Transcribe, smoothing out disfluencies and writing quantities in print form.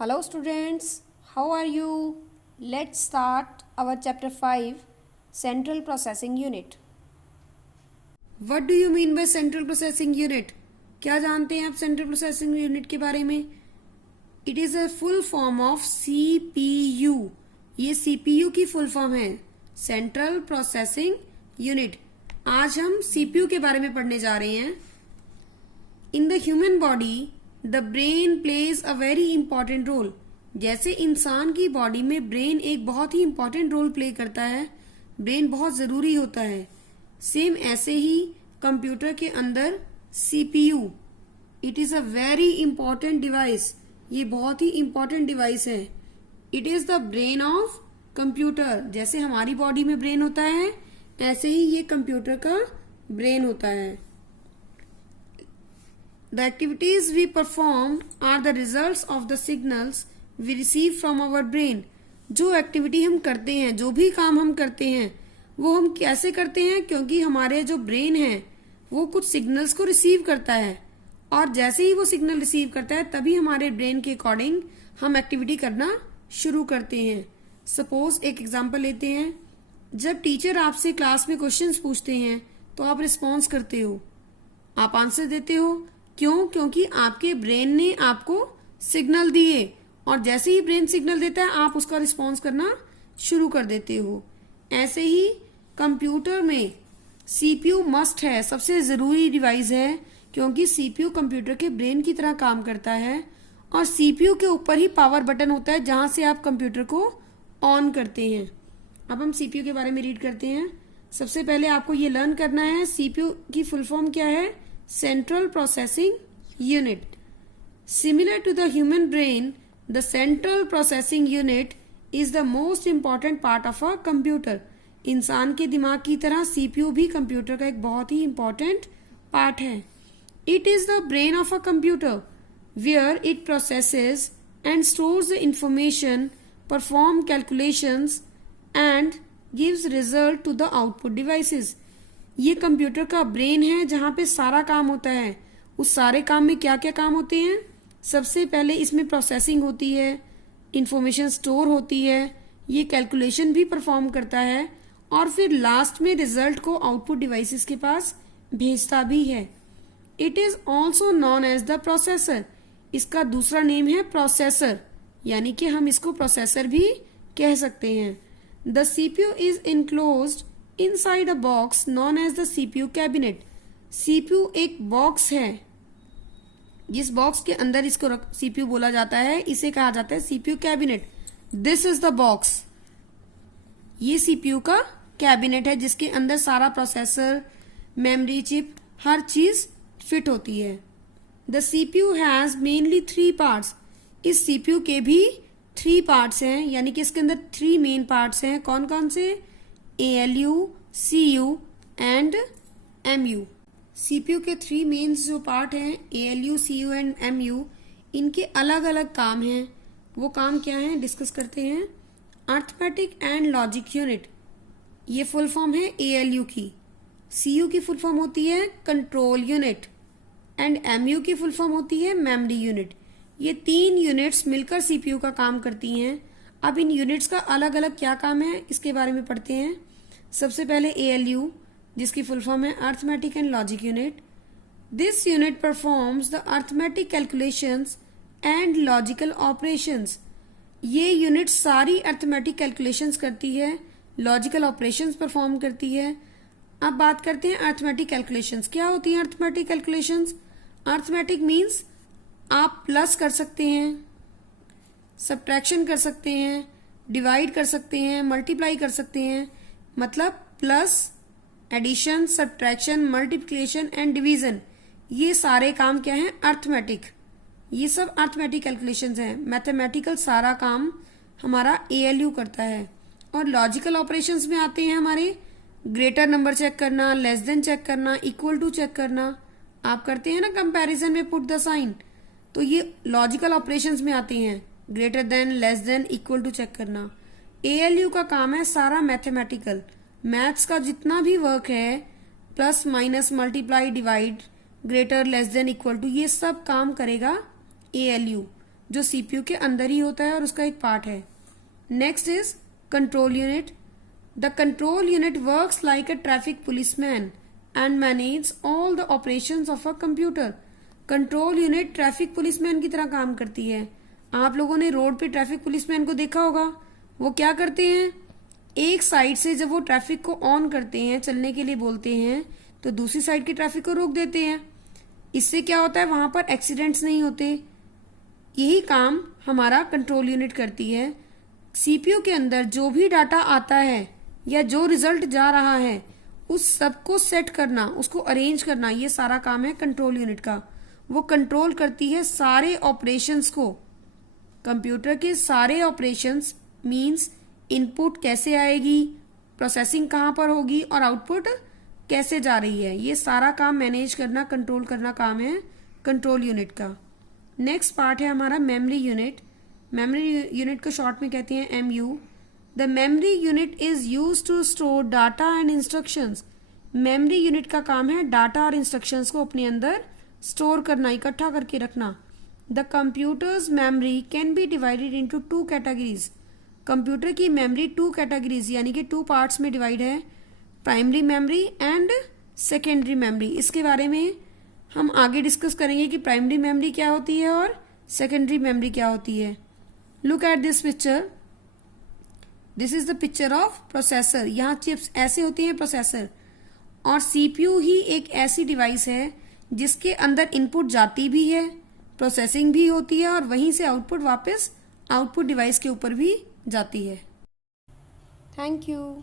Hello students, how are you? Let's start our chapter 5, Central Processing Unit. What do you mean by Central Processing Unit? क्या जानते हैं आप Central Processing Unit के बारे में? It is a full form of CPU. ये CPU की full form है, Central Processing Unit. आज हम CPU के बारे में पढ़ने जा रहे हैं. In the human body, the brain plays a very important role. जैसे इंसान की बॉडी में ब्रेन एक बहुत ही इंपॉर्टेंट रोल प्ले करता है, ब्रेन बहुत जरूरी होता है, सेम ऐसे ही कंप्यूटर के अंदर CPU, it is a very important device. ये बहुत ही इंपॉर्टेंट डिवाइस है. It is the brain of computer. जैसे हमारी बॉडी में ब्रेन होता है, ऐसे ही ये कंप्यूटर का ब्रेन होता है. The activities we perform are the results of the signals we receive from our brain. जो एक्टिविटी हम करते हैं, जो भी काम हम करते हैं, वो हम कैसे करते हैं? क्योंकि हमारे जो ब्रेन है वो कुछ सिग्नल्स को रिसीव करता है, और जैसे ही वो सिग्नल रिसीव करता है तभी हमारे ब्रेन के अकॉर्डिंग हम एक्टिविटी करना शुरू करते हैं. सपोज एक एग्जांपल लेते हैं. जब टीचर आपसे क्लास में क्वेश्चंस पूछते हैं तो आप रिस्पॉन्स करते हो, आप आंसर देते हो. क्यों? क्योंकि आपके ब्रेन ने आपको सिग्नल दिए, और जैसे ही ब्रेन सिग्नल देता है आप उसका रिस्पॉन्स करना शुरू कर देते हो. ऐसे ही कंप्यूटर में सीपीयू मस्ट है, सबसे जरूरी डिवाइस है, क्योंकि सीपीयू कंप्यूटर के ब्रेन की तरह काम करता है, और सीपीयू के ऊपर ही पावर बटन होता है जहां से आप कंप्यूटर को ऑन करते हैं. अब हम सीपीयू के बारे में रीड करते हैं. सबसे पहले आपको ये लर्न करना है सीपीयू की फुल फॉर्म क्या है. Central Processing Unit. Similar to the human brain, the Central Processing Unit is the most important part of a computer. इंसान के दिमाग की तरह CPU भी कंप्यूटर का एक बहुत ही important part है. It is the brain of a computer, where it processes and stores the information, perform calculations, and gives result to the output devices. ये कंप्यूटर का ब्रेन है जहां पे सारा काम होता है. उस सारे काम में क्या क्या काम होते हैं? सबसे पहले इसमें प्रोसेसिंग होती है, इंफॉर्मेशन स्टोर होती है, ये कैलकुलेशन भी परफॉर्म करता है, और फिर लास्ट में रिजल्ट को आउटपुट डिवाइसेस के पास भेजता भी है. It is also known as the processor. इसका दूसरा नेम है प्रोसेसर, यानी कि हम इसको प्रोसेसर भी कह सकते हैं. The CPU is enclosed inside a box known as the CPU cabinet. CPU एक बॉक्स है, जिस बॉक्स के अंदर इसको सीपीयू बोला जाता है, इसे कहा जाता है CPU cabinet. This is the box. ये सीपीयू का कैबिनेट है जिसके अंदर सारा प्रोसेसर, मेमोरी चिप, हर चीज फिट होती है. The CPU has mainly 3 parts. इस सीपीयू के भी 3 पार्ट्स हैं, यानी कि इसके अंदर 3 मेन पार्ट्स हैं. कौन कौन से? ALU, CU and MU. CPU के 3 मेन्स जो पार्ट हैं, ALU, CU एंड MU, इनके अलग अलग काम हैं. वो काम क्या हैं डिस्कस करते हैं. अर्थमेटिक एंड लॉजिक यूनिट, ये फुल फॉर्म है ALU की. CU की फुल फॉर्म होती है कंट्रोल यूनिट, एंड MU की फुल फॉर्म होती है मेमोरी यूनिट. ये 3 यूनिट्स मिलकर CPU का काम करती हैं. अब इन यूनिट्स का अलग अलग क्या काम है इसके बारे में पढ़ते हैं. सबसे पहले ALU, जिसकी फुल फॉर्म है arithmetic and logic unit. This unit performs the arithmetic calculations and logical operations. ये यूनिट सारी अर्थमेटिक कैलकुलेशंस करती है, लॉजिकल ऑपरेशंस परफॉर्म करती है. अब बात करते हैं अर्थमेटिक कैलकुलेशंस. क्या होती हैं अर्थमेटिक कैलकुलेशंस? अर्थमेटिक मीन्स आप प्लस कर सकते हैं, सब्ट्रैक्शन कर सकते हैं, डिवाइड कर सकते हैं, मल्टीप्लाई कर सकते हैं. मतलब plus, addition, subtraction, multiplication and division, ये सारे काम क्या हैं? अर्थमेटिक. ये सब अर्थमेटिक कैलकुलेशंस हैं. मैथमेटिकल सारा काम हमारा ALU करता है. और लॉजिकल ऑपरेशंस में आते हैं हमारे ग्रेटर नंबर चेक करना, लेस देन चेक करना, इक्वल टू चेक करना. आप करते हैं ना कंपैरिजन में पुट द साइन, तो ये लॉजिकल ऑपरेशंस में आते हैं. Greater than, less than, equal to check करना. ALU का काम है सारा मैथमेटिकल. मैथ्स का जितना भी वर्क है, plus, minus, multiply, divide, greater, less than, equal to, ये सब काम करेगा ALU. जो सीपीयू के अंदर ही होता है और उसका एक पार्ट है। Next is control unit. The control unit works like a traffic policeman and manage all the operations of a computer. Control unit traffic policeman की तरह काम करती है। आप लोगों ने रोड पे ट्रैफिक पुलिसमैन को देखा होगा। वो क्या करते हैं, एक साइड से जब वो ट्रैफिक को ऑन करते हैं, चलने के लिए बोलते हैं, तो दूसरी साइड की ट्रैफिक को रोक देते हैं। इससे क्या होता है, वहां पर एक्सीडेंट्स नहीं होते। यही काम हमारा कंट्रोल यूनिट करती है। सीपीयू के अंदर जो भी डाटा आता है या जो रिजल्ट जा रहा है उस सब को सेट करना, उसको अरेंज करना, ये सारा काम है कंट्रोल यूनिट का। वो कंट्रोल करती है सारे ऑपरेशंस को। कंप्यूटर के सारे ऑपरेशंस मींस इनपुट कैसे आएगी, प्रोसेसिंग कहाँ पर होगी और आउटपुट कैसे जा रही है, ये सारा काम मैनेज करना, कंट्रोल करना काम है कंट्रोल यूनिट का। नेक्स्ट पार्ट है हमारा मेमोरी यूनिट। मेमोरी यूनिट को शॉर्ट में कहते हैं MU. The memory unit is used to store data and instructions. Memory unit का काम है डाटा और इंस्ट्रक्शंस को अपने अंदर स्टोर करना, इकट्ठा करके रखना। The computers memory can be divided into 2 categories. Computer की मेमोरी 2 कैटेगरीज यानी कि 2 पार्ट्स में डिवाइड है, primary memory and secondary memory. इसके बारे में हम आगे डिस्कस करेंगे कि प्राइमरी मेमोरी क्या होती है और सेकेंडरी मेमोरी क्या होती है। Look at this picture. This is the picture of processor. यहाँ चिप्स ऐसे होती हैं प्रोसेसर, और सीपीयू ही एक ऐसी डिवाइस है जिसके अंदर इनपुट जाती भी है, प्रोसेसिंग भी होती है और वहीं से आउटपुट वापस आउटपुट डिवाइस के ऊपर भी जाती है। Thank you.